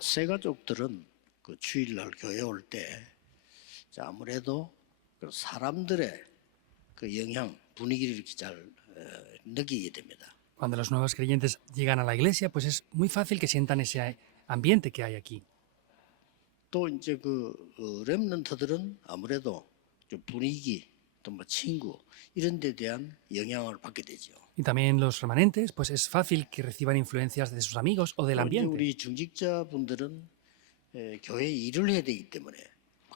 새 가족들은 그 주일날 교회 올 때 아무래도 그 사람들의 그 영향, 분위기를 이렇게 잘 느끼게 됩니다. Cuando los nuevos creyentes llegan a la iglesia, pues es muy fácil que sientan ese ambiente que hay aquí. 또 이제 그 렘넌트들은 아무래도 좀 분위기, 또 뭐 친구 이런 데 대한 영향을 받게 되죠. Y también los remanentes, pues es fácil que reciban influencias de sus amigos o del 또 이제 ambiente. 우리 중직자분들은 교회 일을 해야 되기 때문에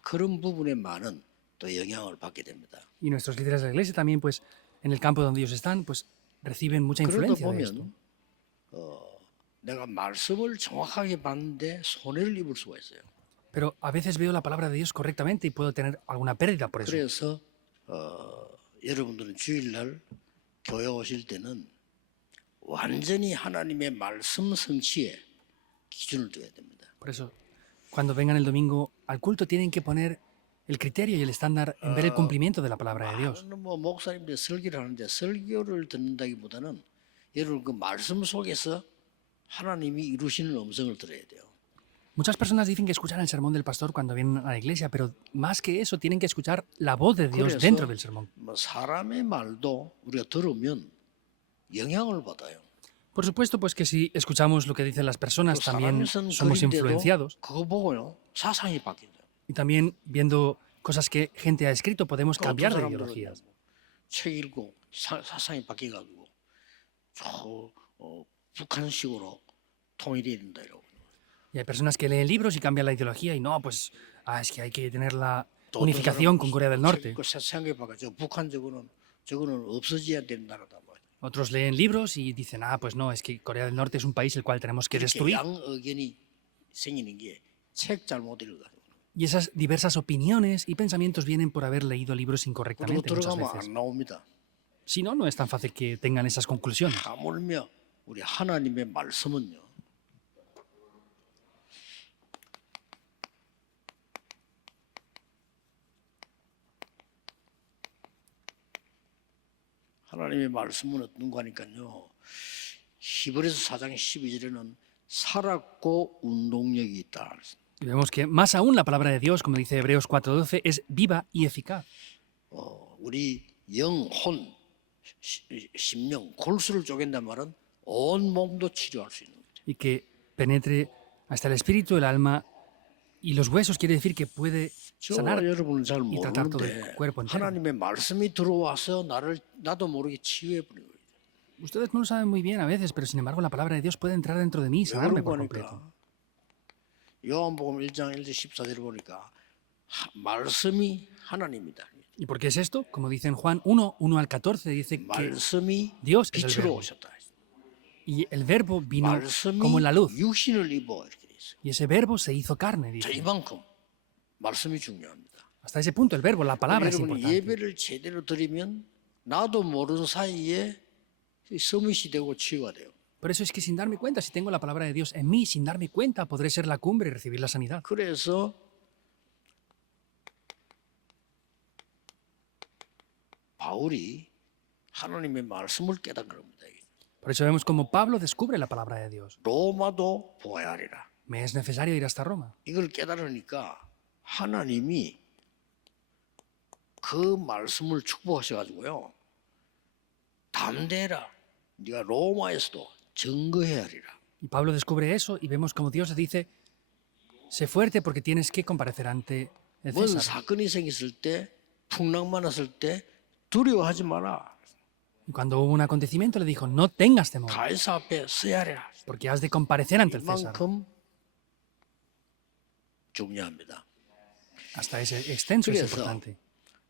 그런 부분에 많은 또 영향을 받게 됩니다. Y nuestros líderes de la iglesia también, pues en el campo donde ellos están, pues reciben mucha 그러다 influencia de esto. 보면 내가 말씀을 정확하게 받는데 손해를 입을 수가 있어요. Pero a veces veo la palabra de Dios correctamente y puedo tener alguna pérdida por eso. 그래서 여러분들은 주일날 교회 오실 때는 완전히 하나님의 말씀 성취에 기준을 둬야 됩니다. Por eso, cuando vengan el domingo al culto, tienen que poner el criterio y el estándar en ver el cumplimiento de la palabra de Dios. 많은 뭐 목사님들이 설교를 하는데 설교를 듣는다기보다는 여러분 그 말씀 속에서 하나님이 이루시는 음성을 들어야 돼요. Muchas personas dicen que escuchan el sermón del pastor cuando vienen a la iglesia, pero más que eso, tienen que escuchar la voz de Dios dentro del sermón. 뭐 사람의 말도 우리가 들으면 영향을 받아요. Por supuesto, pues que si escuchamos lo que dicen las personas, también somos influenciados. 그거 보고요 사상이 바뀐다. Y también viendo cosas que gente ha escrito, podemos cambiar de ideologías. 책 읽고 사상이 바뀌어가지고 저 북한식으로 통일해야 된다 이러고. Y hay personas que leen libros y cambian la ideología y no, pues es que hay que tener la unificación con Corea del Norte. 생각해봐가 저 북한적으로는 저거는 없어져야 되는 나라다. Otros leen libros y dicen, pues no, es que Corea del Norte es un país el cual tenemos que destruir. 양의견이 생기는 게 책 잘못 읽어가지고. Y esas diversas opiniones y pensamientos vienen por haber leído libros incorrectamente muchas veces. 안 나옵니다. Si no, no es tan fácil que tengan esas conclusiones. 하물며 우리 하나님의 말씀은요. 하나님의 말씀은 어떤 거니까요. 히브리서 4장 12절에는 살았고 운동력이 있다. Y vemos que más aún la palabra de Dios, como dice Hebreos 4:12, es viva y eficaz. 우리 영혼, 심령, 골수를 쪼갠단 말은 온 몸도 치료할 수 있는 거죠. Y que penetre hasta el espíritu, el alma y los huesos, quiere decir que puede sanar 여러분은 잘 y tratar todo 모르는데 el cuerpo entero. 하나님의 말씀이 들어와서 나도 모르게 치유해 버린 거예요. Ustedes no lo saben muy bien a veces, pero sin embargo la palabra de Dios puede entrar dentro de mí y sanarme por completo. 보니까 요한복음 1장 1절 14절 보니까 말씀이 하나님이다. ¿Y por qué es esto? Como dice en Juan 1 al 14, dice que 말씀이 Dios es el 빛으로 verbo. 오셨다. Y el verbo vino 말씀이 como la luz. 육신을 입어 이렇게 돼 있어요. Y ese verbo se hizo carne, 자, dice. 이만큼 말씀이 중요합니다. Hasta ese punto, el verbo, la palabra es 여러분이 importante. 예배를 제대로 드리면 나도 모르는 사이에 서밋이 되고 치유가 돼요. Por eso es que sin darme cuenta, si tengo la palabra de Dios en mí, sin darme cuenta, podré ser la cumbre y recibir la sanidad. 그래서 바울이 하나님의 말씀을 깨닫는 겁니다. Por eso vemos como Pablo descubre la palabra de Dios. 로마도 보아야 하리라. Me es necesario ir hasta Roma. 이걸 깨달으니까 하나님이 그 말씀을 축복하셔가지고요. 담대해라. 네가 로마에서도 증거해야 하리라. Y Pablo descubre eso y vemos como Dios le dice, sé fuerte porque tienes que comparecer ante el 뭔 César. 사건이 생겼을 때, 풍랑만 왔을 때 두려워하지 마라. Y cuando hubo un acontecimiento le dijo, no tengas temor, 가이사 앞에 서야 하리라. porque has de comparecer ante el César. 이만큼 중요합니다. Hasta ese extenso es 그래서 importante.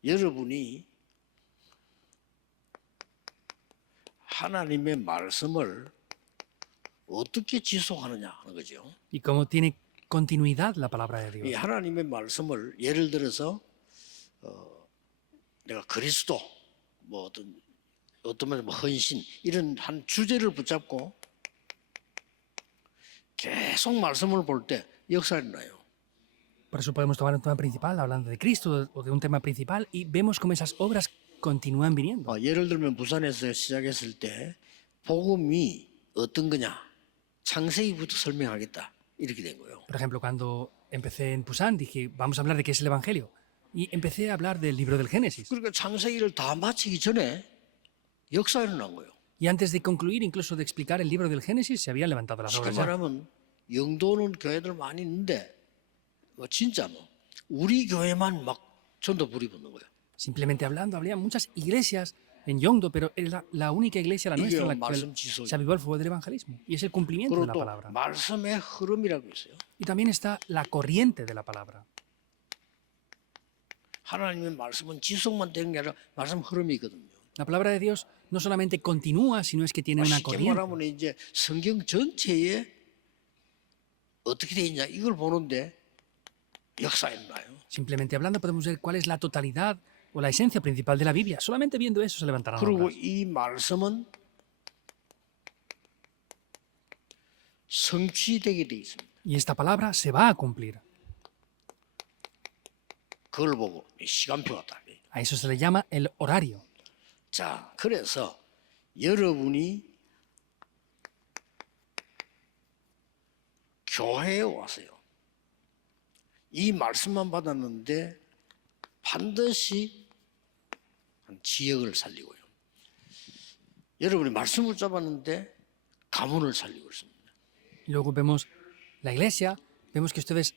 여러분이 하나님의 말씀을 어떻게 지속하느냐 하는 거죠. Y cómo tiene continuidad la palabra de 이 Dios. 하나님의 말씀을 예를 들어서 내가 그리스도 뭐 어떤 면 헌신 이런 한 주제를 붙잡고 계속 말씀을 볼 때 역사가 나요. Por eso podemos tomar un tema principal, hablando de Cristo o de un tema principal, y vemos cómo esas obras continúan viniendo. 예를 들면 부산에서 시작했을 때 복음이 어떤 거냐 창세기부터 설명하겠다. 이렇게 된 거예요. Por ejemplo, cuando empecé en Pusan, dije, vamos a hablar de qué es el Evangelio. Y empecé a hablar del libro del Génesis. 그러니까 창세기를 다 마치기 전에 역사가 일어난 거예요. Y antes de concluir, incluso de explicar el libro del Génesis, se habían levantado las 쉽게 obras ya. 말하면 영도는 교회들 많이 있는데 진짜 우리 교회만 막 전도 불이 붙는 거예요. Simplemente hablando, había muchas iglesias en Yongdo, pero era la única iglesia, la nuestra, en la cual 말씀 지속이. se avivó el fuego del evangelismo. Y es el cumplimiento de 그리고 la 또 palabra. 말씀의 흐름이라고 있어요. Y también está la corriente de la palabra. 하나님의 말씀은 지속만 되는 게 아니라 말씀 흐름이 있거든요. La palabra de Dios no solamente continúa, sino es que tiene una 쉽게 corriente. 말하면 이제 성경 전체에 어떻게 돼 있냐 이걸 보는데 역사가 있나요? Simplemente hablando podemos ver cuál es la totalidad o la esencia principal de la Biblia. Solamente viendo eso se levantarán 그리고 obras. 이 말씀은 성취되게 돼 있습니다. Y esta palabra se va a cumplir. 그걸 보고 시간표가 달려요. A eso se le llama el horario. 자, 그래서 여러분이 교회에 와서요. 이 말씀만 받았는데 반드시 한 지역을 살리고요. 여러분이 말씀을 잡았는데 가문을 살리고 있습니다. Luego vemos la iglesia, vemos que ustedes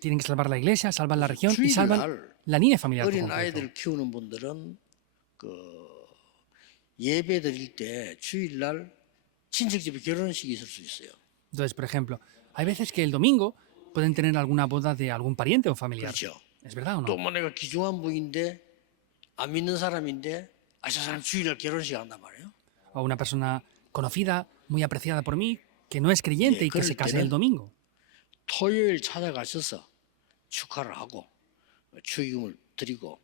tienen que salvar la iglesia, salvan la región y salvan la línea familiar por 어린 completo. 아이들을 키우는 분들은 예배 드릴 때 주일날 친척 집에 결혼식이 있을 수 있어요. Entonces, por ejemplo, hay veces que el domingo pueden tener alguna boda de algún pariente o familiar. 그렇죠. ¿Es verdad o 또 no? 뭐 내가 귀중한 부인데 안 믿는 사람인데 저 사람 주일날 결혼식 한단 말이에요. O una persona conocida, muy apreciada por mí, que no es creyente y que se case el domingo. 토요일 찾아가셔서 축하를 하고 축의금을 드리고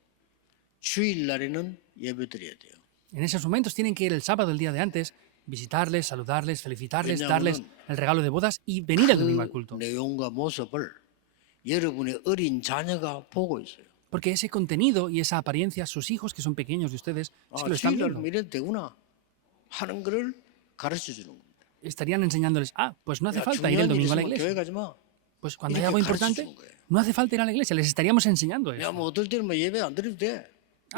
주일날에는 예배 드려야 돼요. En esos momentos tienen que ir el sábado, el día de antes, visitarles, saludarles, felicitarles, darles el regalo de bodas y venir el domingo al 그 culto. 내용과 모습을 여러분의 어린 자녀가 보고 있어요. Porque ese contenido y esa apariencia, sus hijos que son pequeños de ustedes, es que lo están 주일날 viendo. 이래도 되구나 하는 거를 가르쳐 주는 겁니다. Estarían enseñándoles, pues no hace 야, falta ir el 중요한 일 domingo a la 있으면 교회 iglesia. 가지 마. Pues cuando hay 이렇게 algo 가르쳐 importante, 주는 거예요. no hace falta ir a la iglesia, les estaríamos enseñando 야, eso. 뭐 어떨 때는 뭐 예배 안 드려도 돼.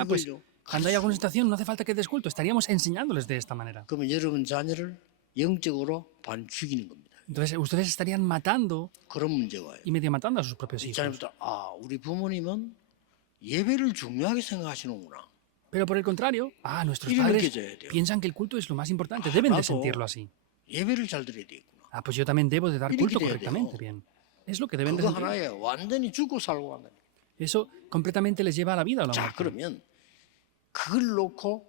Pues 이걸요. cuando hay alguna situación no hace falta que des culto, estaríamos enseñándoles de esta manera. 그러면 여러분 자녀를 영적으로 반 죽이는 겁니다. Entonces ustedes estarían matando 그런 문제가 와요. y medio matando a sus propios hijos. 자녀부터 우리 부모님은 예배를 중요하게 생각하시는구나. Pero por el contrario, nuestros 이런 padres 느껴져야 돼요. piensan que el culto es lo más importante, deben de 나도 sentirlo así. 예배를 잘 드려야 되겠구나. Pues yo también debo de dar 이렇게 culto 돼야 correctamente, 돼요. bien. Es lo que deben de 그거 sentir. 하나에 완전히 죽고 살고 간다. Eso completamente les lleva a la vida o a la 자, muerte. 그러면 그걸 놓고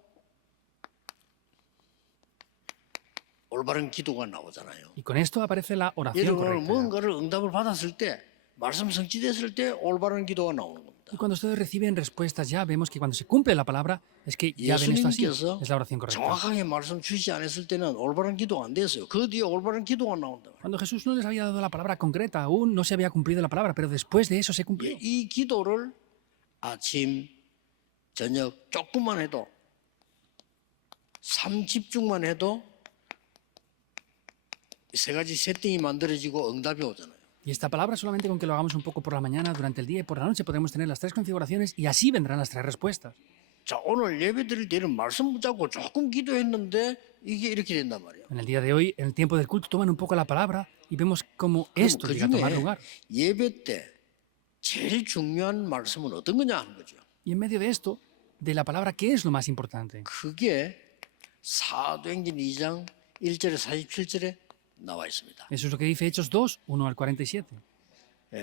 올바른 기도가 나오잖아요. Y con esto aparece la oración 여러분 correcta. 뭔가를 응답을 받았을 때 말씀 성취됐을 때 올바른 기도가 나오는 겁니다. Y cuando ustedes reciben respuestas ya, vemos que cuando se cumple la palabra es que ya ven esto así. 예수님께서 Es la oración correcta. 정확하게 말씀 주시지 않았을 때는 올바른 기도가 안 됐어요. 그 뒤에 올바른 기도가 나온다. Cuando Jesús no les había dado la palabra concreta, aún no se había cumplido la palabra, pero después de eso se cumplió. 이 기도를 아침, 저녁 조금만 해도 삶 집중만 해도 세 가지 세팅이 만들어지고 응답이 오잖아요. Y esta palabra solamente con que lo hagamos un poco por la mañana, durante el día y por la noche podremos tener las tres configuraciones y así vendrán las tres respuestas. 자, 오늘 예배 드릴 때는 말씀 붙잡고 조금 기도했는데 이게 이렇게 된단 말이에요. En el día de hoy, en el tiempo del culto, toman un poco la palabra y vemos cómo esto 그 llega a tomar 중에 lugar. 예배 때 제일 중요한 말씀은 어떤 거냐 하는 거죠. Y en medio de esto, de la palabra, ¿qué es lo más importante? 그게 사도행전 2장 1절에 47절에 나와 있습니다. Eso es lo que dice Hechos 2, 1 al 47.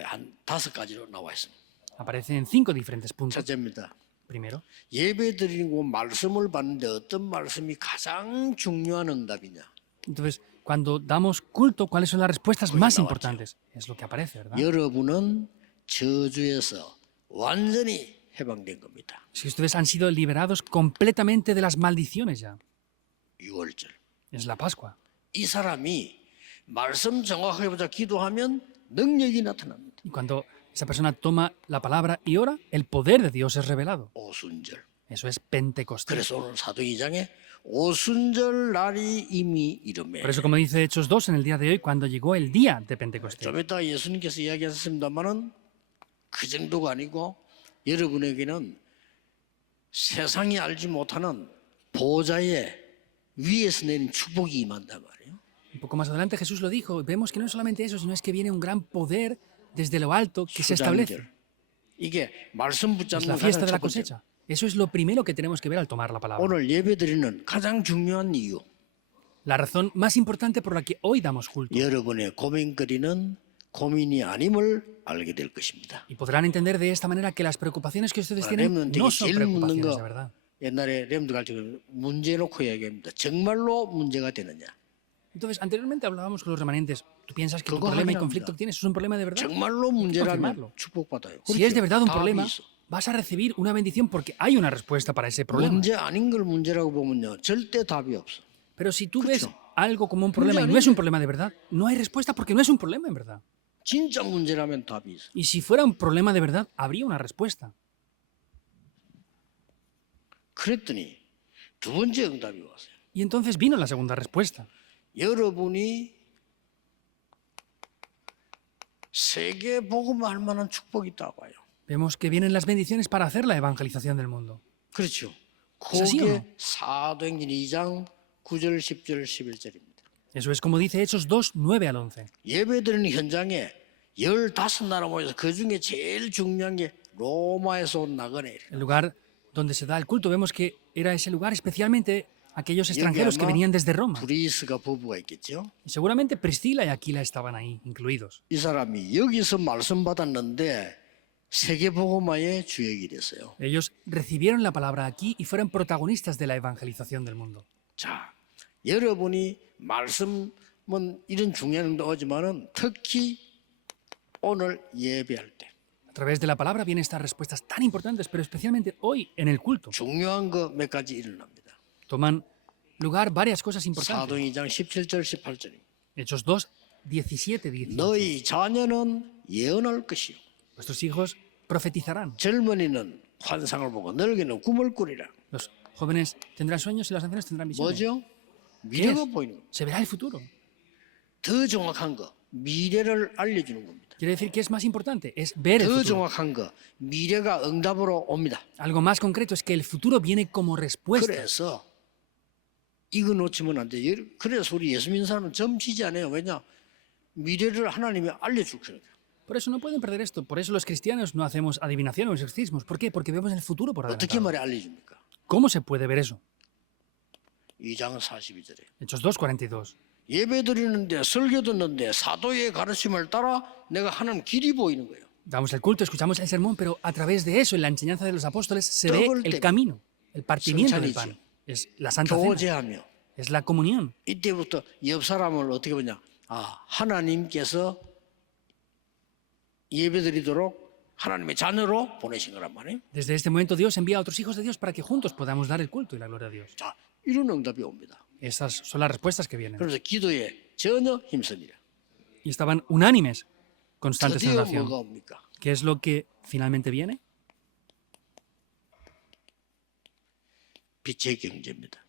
한 5가지로 나와 있습니다. Aparece en 5 diferentes puntos. 첫째입니다. Primero, 예배 드리고 말씀을 받는데 어떤 말씀이 가장 중요한 응답이냐? entonces, cuando damos culto, ¿cuáles son las respuestas Pues más na왔죠. importantes? Es lo que aparece, ¿verdad? 여러분은 저주에서 완전히 해방된 겁니다. Si ustedes han sido liberados completamente de las maldiciones ya. 6월절. Es la Pascua. 이 사람이 말씀 정확하게 보자 기도하면 능력이 나타납니다. Y cuando esa persona toma la palabra y ora, el poder de Dios es revelado. 오순절. Eso es Pentecostés. 그래서 오늘 사도행전에 오순절 날이 이미 이르매. Por eso, como dice Hechos 2, en el día de hoy, cuando llegó el día de Pentecostés. 좀 이따 예수님께서 이야기하셨습니다만은 그 정도가 아니고 여러분에게는 세상이 알지 못하는 보좌의 위에서 내린 축복이 임한단 말이에요. Un poco más adelante Jesús lo dijo. Vemos que no es solamente eso, sino es que viene un gran poder desde lo alto que se establece. 수장절. 이게 말씀 Es 붙잡는 la 가장 fiesta de la 첫 번째. cosecha. Eso es lo primero que tenemos que ver al tomar la palabra. 오늘 예배드리는 가장 중요한 이유. La razón más importante por la que hoy damos culto. 여러분의 고민거리는 고민이 아님을 알게 될 것입니다. Y podrán entender de esta manera que las preocupaciones que ustedes 렘은 tienen 되게 no son 제일 묻는 preocupaciones 거 de verdad. 옛날에 렘드 갈때 문제 놓고 이야기합니다. 정말로 문제가 되느냐? Entonces, anteriormente hablábamos con los remanentes. ¿Tú piensas que tu 그거 problema y 확인합니다. conflicto que tienes es un problema de verdad? 정말로 문제라면 confirmarlo. 축복받아요. Si es de verdad un 답이 problema, 있어. vas a recibir una bendición porque hay una respuesta para ese problema. 문제 아닌 걸 문제라고 보면요, 절대 답이 없어. Pero si tú ves 그렇죠. algo como un problema y no es un problema de verdad, no hay respuesta porque no es un problema en verdad. 진짜 문제라면 답이 있어. Y si fuera un problema de verdad, habría una respuesta. 그랬더니 두 번째 응답이 왔어요. Y entonces vino la segunda respuesta. 여러분이 세계 복음할 만한 축복이 있다고 해요. Vemos que vienen las bendiciones para hacer la evangelización del mundo. 그렇죠. así o 그게 no? 사도행전 2장 9절, 10절, 11절입니다. Eso es como dice Hechos 2, 9 al 11. 예배드리는 현장에 15나라 모여서 그 중에 제일 중요한 게 로마에서 온 나그네예요. El lugar donde se da el culto, vemos que era ese lugar especialmente aquellos extranjeros que 아마 venían desde Roma. 브리스가 부부가 있겠죠. Y seguramente Priscila y Aquila estaban ahí, incluidos. 이 사람이 여기서 말씀 받았는데 세계복음화의 주역이 됐어요. Ellos recibieron la palabra aquí y fueron protagonistas de la evangelización del mundo. 자, 여러분이 말씀은 이런 중요한 응답이지만은 특히 오늘 예배할 때 A través de la palabra vienen estas respuestas tan importantes, pero especialmente hoy en el culto. 중요한 거 몇 가지 일어납니다. Toman lugar varias cosas importantes. 사도 2장 17절 18절입니다. Hechos 2, 17, 18. 너희 자녀는 예언할 것이요. Vuestros hijos profetizarán. 젊은이는 환상을 보고 늙이는 꿈을 꾸리라. Los jóvenes tendrán sueños y los ancianos tendrán visiones. 뭐죠? 미래가 보이는 거. Se verá el futuro. 더 정확한 거, 미래를 알려주는 겁니다. Quiere decir que es más importante, es ver el 더 futuro. 정확한 거, 미래가 응답으로 옵니다. Algo más concreto es que el futuro viene como respuesta. 그래서 이거 놓치면 안 돼요. 그래서 우리 예수 믿는 사람은 점치지 않아요. 왜냐? 미래를 하나님이 알려줄 거예요. Por eso no pueden perder esto. Por eso los cristianos no hacemos adivinación o exorcismos. ¿Por qué? Porque vemos el futuro por 어떻게 adelantado. 말해 알려줍니까? ¿Cómo se puede ver eso? 2장 42절에 Hechos 2, 42. 예배 드리는데 설교 듣는데 사도의 가르침을 따라 내가 하는 길이 보이는 거예요. Damos el culto, escuchamos el sermón, pero a través de eso, en la enseñanza de los apóstoles, se ve el camino, el partimiento del pan. Es la Santa Cena, 교제하며 es la comunión. 이때부터 옆 사람을 어떻게 보냐? 아, 하나님께서 예배 드리도록 하나님의 자녀로 보내신 거란 말이에요. Desde este momento Dios envía a otros hijos de Dios para que juntos podamos dar el culto y la gloria a Dios. 자, 이런 응답이 옵니다. Estas son las respuestas que vienen. 그래서 기도에 전혀 힘쓰니라. Y estaban unánimes, constantes en 드디어 oración. 뭐가 옵니까? ¿Qué es lo que finalmente viene? 빛의 경제입니다.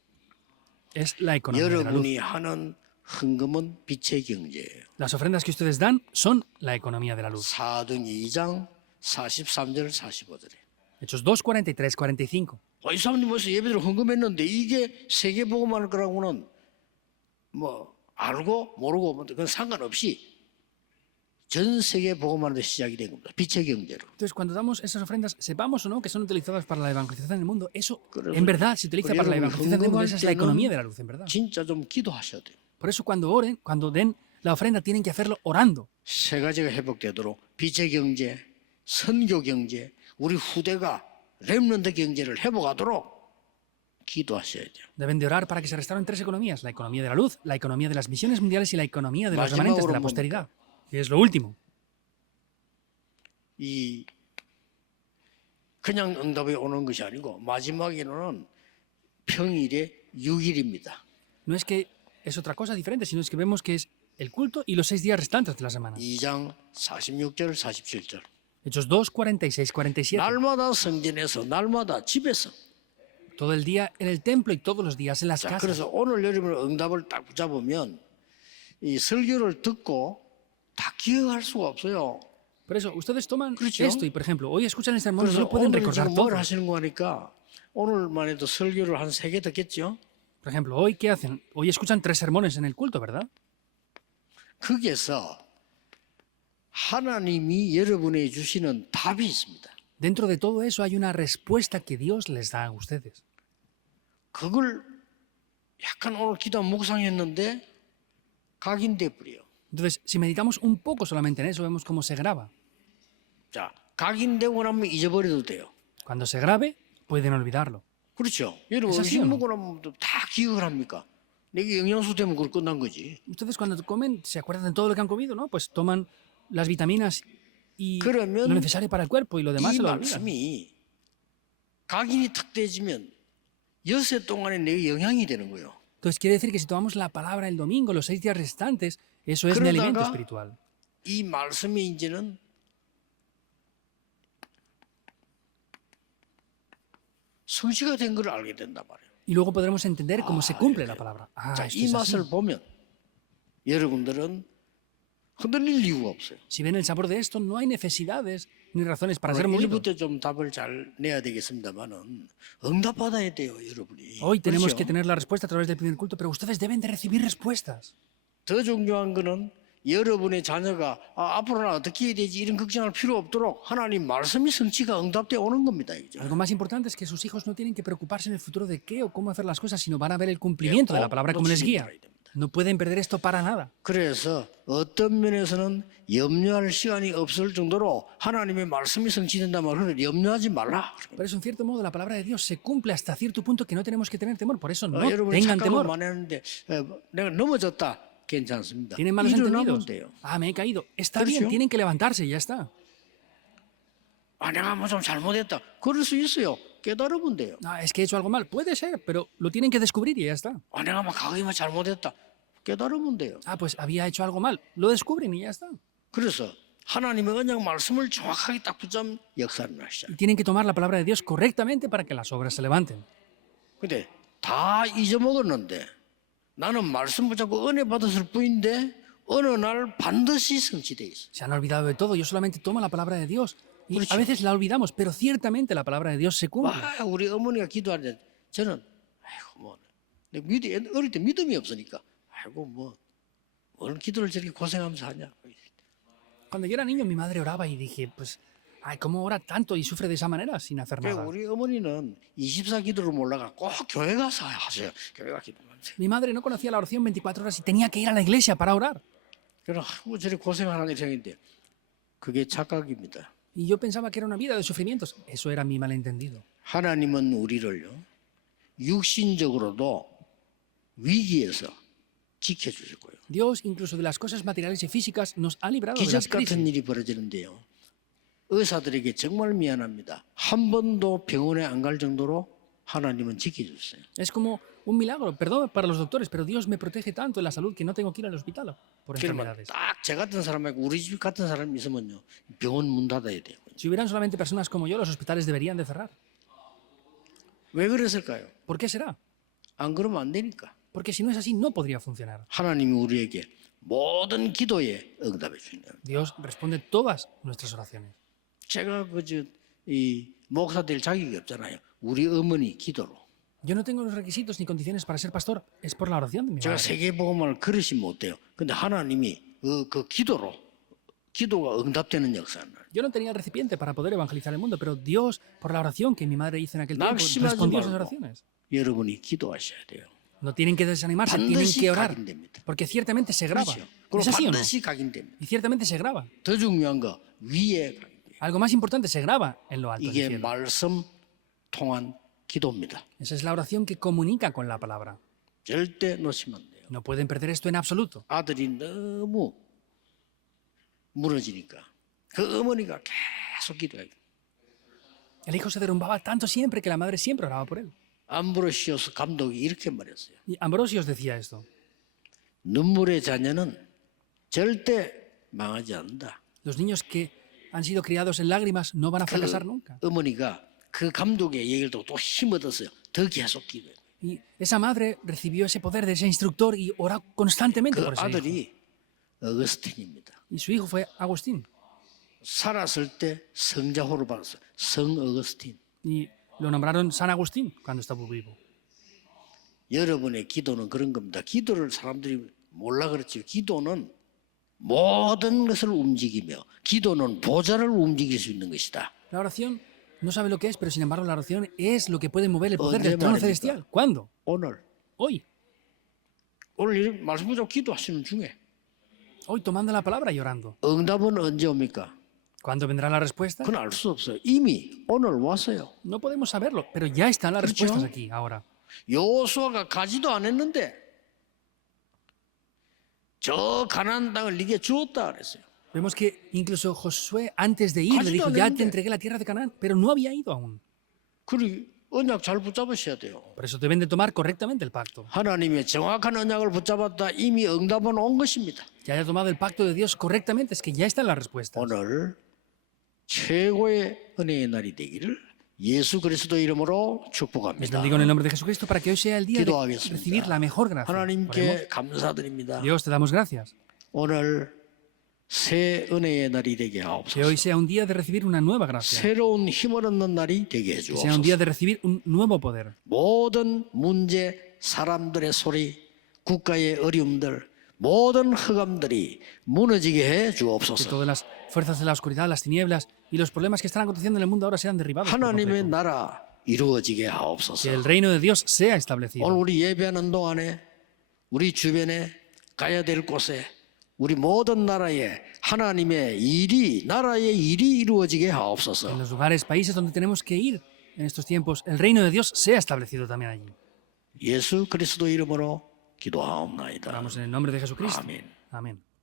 Es la economía de la luz. 여러분이 하는 헌금은 빛의 경제예요. Las ofrendas que ustedes dan son la economía de la luz. 사도행전 2장 43절 45절에. Hechos 2, 43, 45. 이 사람들이 벌써 예배를 헌금했는데 이게 세계복음할 거라고는 뭐 알고 모르고 뭐 그건 상관없이 전 세계 복음하는 데 시작이 된 겁니다. 빛의 경제로. Entonces, cuando damos esas ofrendas, sepamos o no que son utilizadas para la evangelización del mundo, eso 그래서 en verdad se utiliza para la evangelización del mundo. Esa es la economía de la luz, en verdad. 진짜 좀 기도하셔야 돼요. Por eso cuando oren, cuando den la ofrenda, tienen que hacerlo orando. 세 가지가 회복되도록 빛의 경제, 선교 경제, 우리 후대가 렘넌트 경제를 회복하도록 기도하셔야 돼요. Deben de orar para que se restauren tres economías: la economía de la luz, la economía de las misiones mundiales y la economía de los remanentes de la posteridad. Y es lo último. 이 그냥 응답이 오는 것이 아니고 마지막에는 평일에 6일입니다. No es que es otra cosa diferente, sino es que vemos que es el culto y los 6 días restantes de la semana. 2장 46절 47절. Hechos 2, 46, 47. 날마다 성전에서 날마다 집에서 todo el día en el templo y todos los días en las 자, casas. 그래서 오늘 여러분의 응답을 딱 붙잡으면 이 설교를 듣고 다 기억할 수가 없어요. Por eso, ustedes toman 그렇죠. esto y, por ejemplo, hoy escuchan el sermón y 그래서 no pueden 오늘 recordar 지금 todo. 뭘 하시는 거니까 오늘만 해도 설교를 한 3개 듣겠죠? Por ejemplo, hoy, ¿qué hacen? Hoy escuchan 3 sermones en el culto, ¿verdad? 거기에서 하나님이 여러분에게 주시는 답이 있습니다. Dentro de todo eso hay una respuesta que Dios les da a ustedes. 그걸 약간 오늘 기도 묵상했는데 각인돼 버려요. Entonces, si meditamos un poco solamente en eso, vemos cómo se graba. 자, 각인되고 나면 잊어버려도 돼요. Cuando se grabe, pueden olvidarlo. 그렇죠. 여러분 Es así 음식 o no? 먹고 나면 다 기억을 합니까? 내게 영양소 되면 그걸 끝난 거지. Ustedes cuando comen, ¿se acuerdan de todo lo que han comido, no? Pues toman las vitaminas y 그러면 lo necesario para el cuerpo y lo demás 이 se lo olvidan. 말씀이 각인이 탁 되지면 여세 동안에 내게 영향이 되는 거예요. Entonces quiere decir que si tomamos la palabra el domingo, los 6 días restantes, eso es mi alimento 그러다가 espiritual. 이 말씀이 이제는 성취가 된 걸 알게 된단 말이에요. Y luego podremos entender cómo se cumple la palabra. Ah, 자, esto 이 es así. 맛을 보면 여러분들은 흔들릴 이유가 없어요. Si ven el sabor de esto, no hay necesidades ni razones para ser 오늘 movidos. 일부터 좀 답을 잘 내야 되겠습니다만은 응답받아야 돼요, 여러분이. Hoy tenemos 그렇죠? que tener la respuesta a través del primer culto, pero ustedes deben de recibir respuestas. 더 중요한 거는 여러분의 자녀가 앞으로는 어떻게 해야 되지 이런 걱정할 필요 없도록 하나님 말씀이 성취가 응답되어 오는 겁니다. 이제. Algo más importante es que sus hijos no tienen que preocuparse en el futuro de qué o cómo hacer las cosas, sino van a ver el cumplimiento de la palabra como les guía. No pueden perder esto para nada. 그래서 어떤 면에서는 염려할 시간이 없을 정도로 하나님의 말씀이 성취된다 말을 염려하지 말라. Por eso, en cierto modo, la palabra de Dios se cumple hasta cierto punto que no tenemos que tener temor. Por eso, no 여러분이 tengan 착각을 temor. 많이 하는데 내가 넘어졌다. 괜찮습니다. Tienen malos 일어나면 entendidos. 돼요. Ah, me he caído. Está 그렇죠. bien, tienen que levantarse y ya está. 내가 뭐 좀 잘못했다. 그럴 수 있어요. 깨달으면 돼요. Ah, es que he hecho algo mal. Puede ser, pero lo tienen que descubrir y ya está. 내가 막 과거에 잘못했다. 깨달으면 돼요. Ah, pues había hecho algo mal. Lo descubren y ya está. 그래서 하나님의 언약 말씀을 정확하게 딱 붙잡는 역사를 하시잖아요. Y tienen que tomar la palabra de Dios correctamente para que las obras se levanten. 근데 다 잊어먹었는데 나는 말씀 붙잡고 은혜 받았을 뿐인데 어느 날 반드시 성취돼 있어. Se han olvidado de todo. Yo solamente tomo la palabra de Dios. Y 그렇죠. a veces la olvidamos, pero ciertamente la palabra de Dios se cumple. 우리 어머니가 기도할 때 저는 아이고 뭐 어릴 때 믿음이 없으니까 아이고 뭐 오늘 기도를 저렇게 고생하면서 하냐. Cuando yo era niño, mi madre oraba y dije, pues, ay, ¿cómo ora tanto y sufre de esa manera sin hacer 그러니까 nada? 우리 어머니는 24 기도를 몰라가 꼭 교회 가서 하세요. 교회 가 기도하세요. Mi madre no conocía la oración 24 horas y tenía que ir a la iglesia para orar. 그럼 저렇게 고생하는 일생인데 그게 착각입니다. Y yo pensaba que era una vida de sufrimientos. Eso era mi malentendido. 하나님은 우리를요 육신적으로도 위기에서 지켜주실 거예요. Dios, incluso de las cosas materiales y físicas, nos ha librado de las 기적 같은 crisis. 일이 벌어지는데요. 의사들에게 정말 미안합니다. 한 번도 병원에 안 갈 정도로 하나님은 지켜줬어요. Es como un milagro. Perdón para los doctores, pero Dios me protege tanto en la salud que no tengo que ir al hospital por 그러면 enfermedades. 딱 제 같은 사람하고 우리 집 같은 사람이 있으면요 병원 문 닫아야 돼요. Si hubieran solamente personas como yo, los hospitales deberían de cerrar. 왜 그랬을까요? ¿Por qué será? 안 그러면 안 되니까. Porque si no es así, no podría funcionar. 하나님이 우리에게 모든 기도에 응답해 주시네요. Dios responde todas nuestras oraciones. 제가 이 목사 될 자격이 없잖아요. 우리 어머니 기도로. Yo no tengo los requisitos ni condiciones para ser pastor, es por la oración de mi 제가 madre. 세계복음을 그러시면 못돼요. 근데 하나님이 그 기도로 기도가 응답되는 역사는 Yo no tenía el recipiente para poder evangelizar el mundo, pero Dios, por la oración que mi madre hizo en aquel tiempo, 낙심하지 respondió esas 말고 oraciones. 여러분이 기도하셔야 돼요. No tienen que desanimarse, tienen 반드시 que orar, 각인됩니다. porque ciertamente se graba. 그렇죠. 그리고 ¿Es así o no? 반드시 각인됩니다. Y ciertamente se graba. 더 중요한 거 위에 각인돼요. Algo más importante, se graba en lo alto del 이게 cielo. 말씀 통한 기도입니다. Esa es la oración que comunica con la palabra. 절대 놓치면 안 돼요. No pueden perder esto en absoluto. 아들이 너무 무너지니까 그 어머니가 계속 기도해요. El hijo se derrumbaba tanto siempre que la madre siempre oraba por él. 암브로시오스 감독이 이렇게 말했어요. Y Ambrosios decía esto. 눈물의 자녀는 절대 망하지 않는다. Los niños que han sido criados en lágrimas no van a fracasar nunca. 어머니가 그 감독의 얘기를 듣고 또 힘 얻었어요. 더 계속 기도해요. Y esa madre recibió ese poder de ese instructor y oró constantemente 그 por ese hijo. 아들이 어거스틴입니다. Y su hijo fue Agustín. 살았을 때 성자호를 받았어요. 성 어거스틴. Y lo nombraron San Agustín cuando estaba vivo. 여러분의 기도는 그런 겁니다. 기도를 사람들이 몰라 그렇지. 기도는 모든 것을 움직이며 기도는 보좌를 움직일 수 있는 것이다. La oración no sabe lo que es, pero sin embargo la oración es lo que puede mover el poder ¿Dónde del trono 말입니까? celestial. ¿Cuándo? 오늘 Hoy. 오늘 말씀 붙잡고 기도하시는 중에 Hoy tomando la palabra y orando. 응답은 언제 옵니까? ¿Cuándo vendrá la respuesta? 그건 알 수 없어요. 이미 오늘 왔어요. No podemos saberlo, pero ya están las ¿K렇죠? respuestas aquí, ahora. 여호수아가 가지도 않았는데 저 가나안 땅을 네게 주었다 그랬어요. Vemos que incluso Josué, antes de ir, le dijo, ya te entregué la tierra de Canaán, pero no había ido aún. 그리고 언약 잘 붙잡으셔야 돼요. Por eso deben de tomar correctamente el pacto. 하나님의 정확한 언약을 붙잡았다. 이미 응답은 온 것입니다. Que haya tomado el pacto de Dios correctamente, es que ya están las respuestas. 오늘 최고의 은혜의 날이 되기를 예수 그리스도 이름으로 Les 축복합니다. bendigo en el nombre de Jesucristo para que hoy sea el día de 기도하겠습니다. recibir la mejor gracia. Oremos. 하나님께 감사드립니다. Dios, te damos gracias. 오늘 새 은혜의 날이 되게 Que 하옵소서. hoy sea un día de recibir una nueva gracia. 새로운 힘을 얻는 날이 되게 Que sea un día 해주옵소서. de recibir un nuevo poder. 모든 문제, 사람들의 소리, 국가의 어려움들, 모든 흑암들이 무너지게 해 Que 주옵소서. todas las fuerzas de la oscuridad, las tinieblas y los problemas que están aconteciendo en el mundo ahora sean derribados. por 하나님의 completo. 나라 이루어지게 Que 하옵소서. el reino de Dios sea establecido. 오늘 우리 예배하는 동안에 우리 주변에 가야 될 곳에 우리 모든 나라에 하나님의 일이 나라의 일이 이루어지게 En 하옵소서. los lugares, países donde tenemos que ir en estos tiempos, el reino de Dios sea establecido también allí. 예수 그리스도 이름으로 기도하옵나이다. Oramos en el nombre de Jesucristo. 아멘. Amén.